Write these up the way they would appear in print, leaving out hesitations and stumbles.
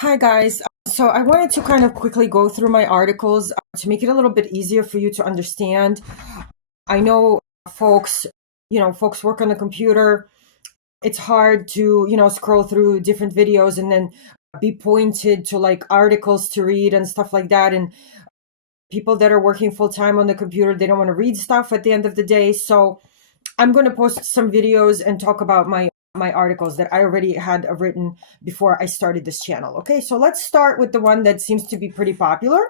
Hi guys. So I wanted to kind of quickly go through my articles to make it a little bit easier for you to understand. I know folks, folks work on the computer. It's hard to, scroll through different videos and then be pointed to like articles to read and stuff like that. And people that are working full time on the computer, they don't want to read stuff at the end of the day. So I'm going to post some videos and talk about my articles that I already had written before I started this channel. Okay, so let's start with the one that seems to be pretty popular.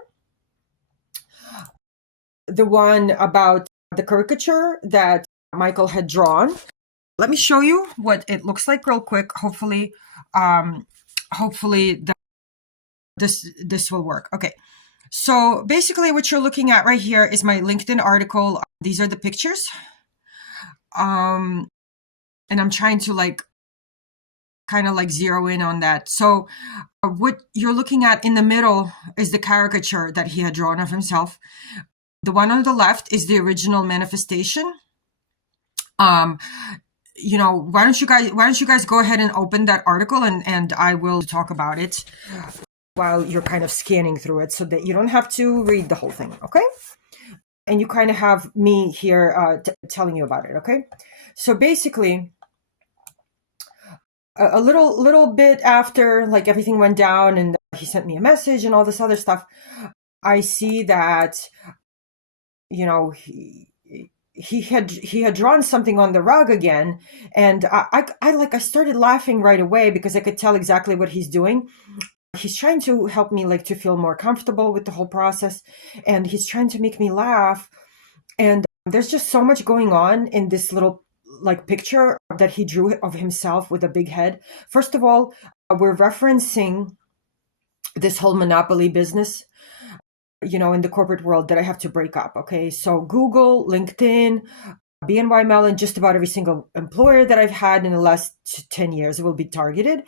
The one about the caricature that Michael had drawn. Let me show you what it looks like real quick. Hopefully this will work. Okay. So basically what you're looking at right here is my LinkedIn article. These are the pictures. And I'm trying to kind of zero in on that. So what you're looking at in the middle is the caricature that he had drawn of himself. The one on the left is the original manifestation. Why don't you guys go ahead and open that article and I will talk about it while you're kind of scanning through it so that you don't have to read the whole thing, okay? And you kind of have me here telling you about it, okay? So basically, a little bit after everything went down and he sent me a message and all this other stuff, I see that he had drawn something on the rug again, and I started laughing right away because I could tell exactly what he's doing. He's trying to help me to feel more comfortable with the whole process, and he's trying to make me laugh. And there's just so much going on in this little picture that he drew of himself with a big head. First of all, we're referencing this whole monopoly business, in the corporate world that I have to break up. Okay. So Google, LinkedIn, BNY Mellon, just about every single employer that I've had in the last 10 years will be targeted.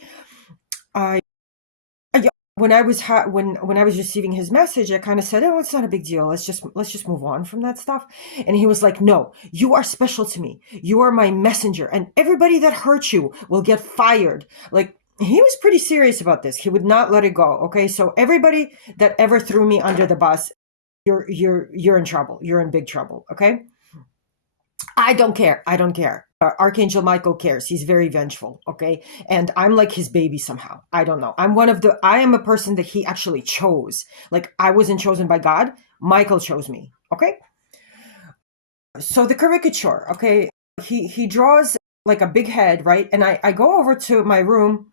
When I was when I was receiving his message, I kind of said, "Oh, it's not a big deal. Let's just move on from that stuff." And he was like, "No, you are special to me. You are my messenger, and everybody that hurts you will get fired." He was pretty serious about this. He would not let it go. Okay, so everybody that ever threw me under the bus, you're in trouble. You're in big trouble. Okay. I don't care. I don't care. Archangel Michael cares. He's very vengeful. Okay. And I'm like his baby somehow. I don't know. I am a person that he actually chose. I wasn't chosen by God. Michael chose me. Okay. So the caricature. Okay. He draws a big head, right? And I go over to my room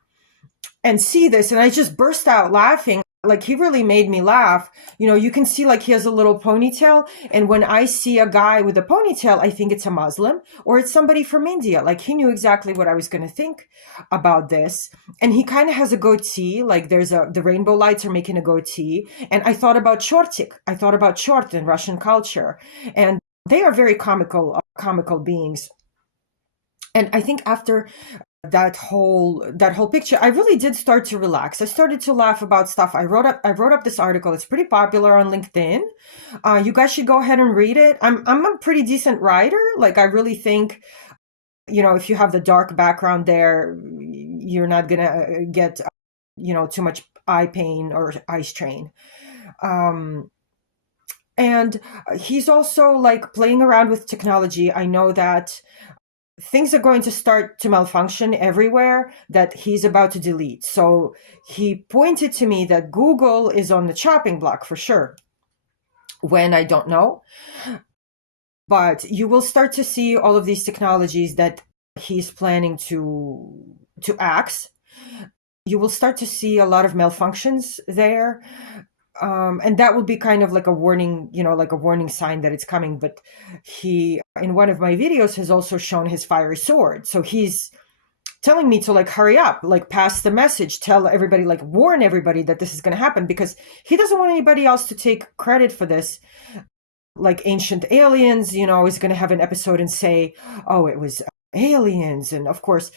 and see this, and I just burst out laughing. He really made me laugh. You can see he has a little ponytail, and when I see a guy with a ponytail, I think it's a Muslim or it's somebody from India. He knew exactly what I was going to think about this. And he kind of has a goatee, the rainbow lights are making a goatee. And I thought about shortik. I thought about short in Russian culture, and they are very comical beings. And I think after that whole picture, I really did start to relax. I started to laugh about stuff. I wrote up this article. It's pretty popular on LinkedIn. You guys should go ahead and read it. I'm a pretty decent writer. I really think, if you have the dark background there, you're not gonna get too much eye pain or eye strain. And he's also playing around with technology. I know that things are going to start to malfunction everywhere that he's about to delete. So he pointed to me that Google is on the chopping block for sure. When I don't know. But you will start to see all of these technologies that he's planning to axe. You will start to see a lot of malfunctions there. And that will be kind of a warning, a warning sign that it's coming. But he, in one of my videos, has also shown his fiery sword. So he's telling me to hurry up, pass the message, tell everybody, warn everybody that this is going to happen, because he doesn't want anybody else to take credit for this. Ancient Aliens, is going to have an episode and say, oh, it was aliens. And of course,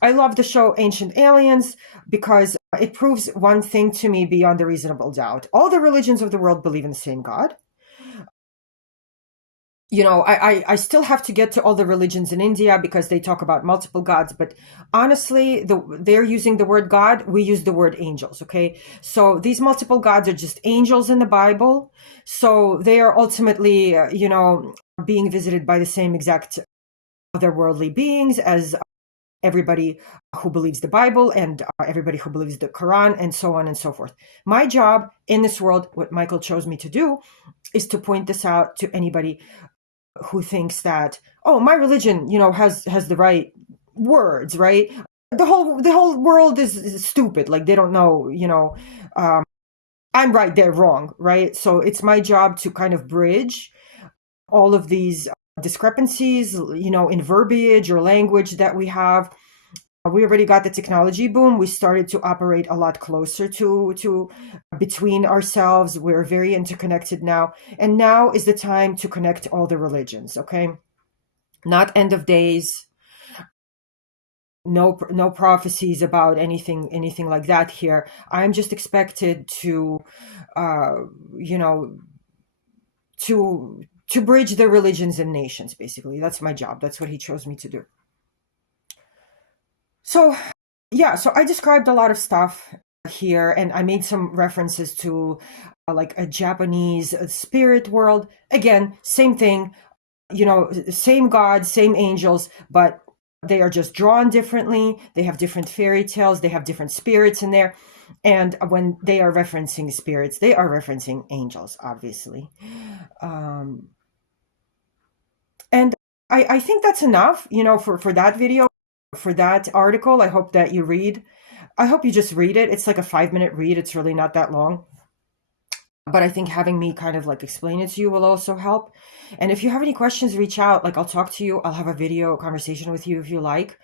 I love the show Ancient Aliens because it proves one thing to me beyond a reasonable doubt. All the religions of the world believe in the same God. I still have to get to all the religions in India because they talk about multiple gods. But honestly, they're using the word God. We use the word angels. Okay. So these multiple gods are just angels in the Bible. So they are ultimately, being visited by the same exact otherworldly beings as everybody who believes the Bible and everybody who believes the Quran and so on and so forth. My job in this world, what Michael chose me to do, is to point this out to anybody who thinks that, oh, my religion, has the right words, right? The whole world is stupid. Like they don't know, I'm right, they're wrong, right? So it's my job to kind of bridge all of these discrepancies, in verbiage or language that we have. We already got the technology boom. We started to operate a lot closer to between ourselves. We're very interconnected now. And now is the time to connect all the religions, okay? Not end of days, no prophecies about anything like that here. I'm just expected to uh you know to bridge the religions and nations. Basically, that's my job. That's what he chose me to do. So yeah, so I described a lot of stuff here, and I made some references to like a Japanese spirit world. Again, same thing, same God, same angels, but they are just drawn differently. They have different fairy tales, they have different spirits in there. And when they are referencing spirits, they are referencing angels, obviously. Um, and I think that's enough, for that video, for that article. I hope that you read. I hope you just read it. It's like a 5-minute read. It's really not that long. But I think having me kind of like explain it to you will also help. And if you have any questions, reach out. Like I'll talk to you. I'll have a video conversation with you if you like.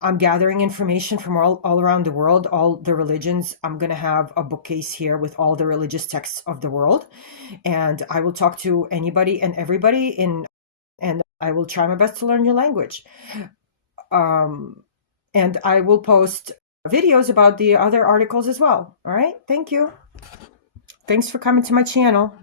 I'm gathering information from all around the world, all the religions. I'm going to have a bookcase here with all the religious texts of the world. And I will talk to anybody and everybody and I will try my best to learn your language. And I will post videos about the other articles as well. All right. Thank you. Thanks for coming to my channel.